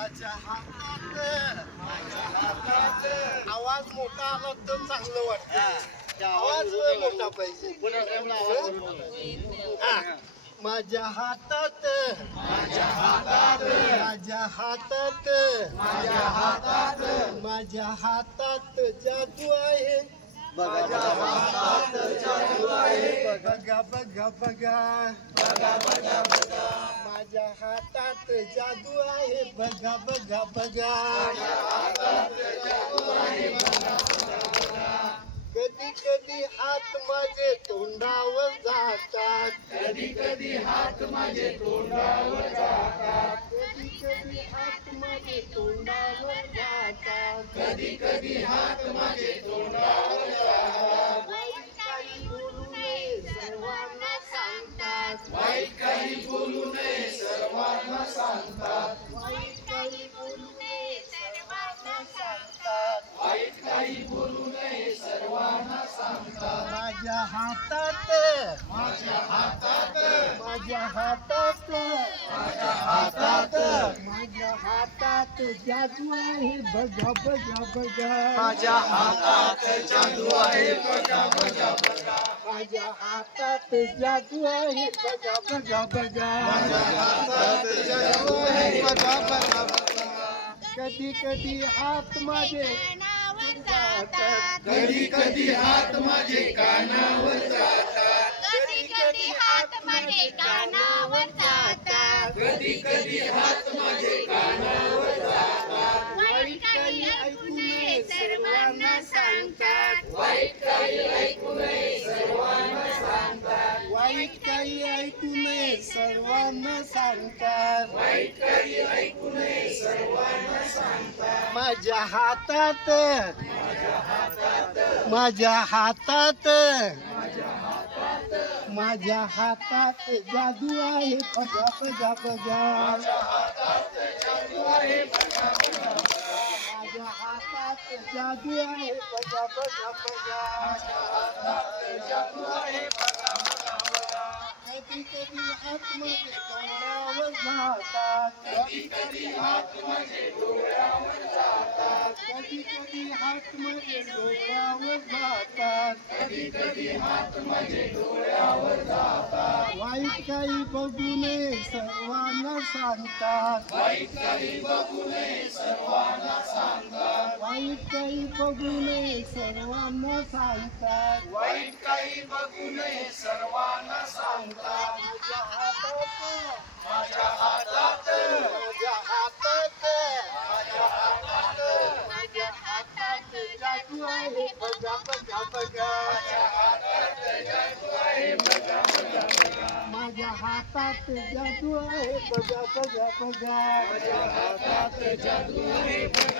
माझ्या हातात आवाज मोठा आला तर चांगलं वाटतं. आवाज मोठा पाहिजे. हा. माझ्या हातात माझ्या हातात जादू आहे. बघा माझ्या हातात जादू आहे. बघा कधी कधी हात माझे तोंडावर जातात. कधी कधी हात माझे तोंडावर जातात. वाईट काही बोलू नये सर्वांना सांगतात. वाईट काही बोलू नये सर्वांना सांगतात. माझ्या हातात जादू आहे. बघा माझ्या हातात जादू आहे. बघा माझ्या हातात जादू आहे. बघा कधी कधी हात माझे कधी कधी हात माझे कानावर जातात. कधी कधी हात माझे कानावर जातात. कधी कधी हात माझे कानावर जातात. वाईट काही ऐकू नये सर्वांना सांगतात. वाईट काही ऐकू नये सर्वांना सांगतात. वाईट काही ऐकू नये सर्वांना सांगतात. वाईट काही ऐकू नये सर्वांना सांगतात. माझ्या हातात जादू आहे. बघा माझ्या हातात जादू आहे. बघा कधी कधी हात माझे तोंडावर जातात. कधी कधी हात माझे डोळ्यावर जातात. वाईट काही बघू नये सर्वांना सांगतात. वाईट काही बघू नये सर्वांना सांगतात. माझ्या हातात जादू आहे. बघा माझ्या हातात जादू आहे. बघा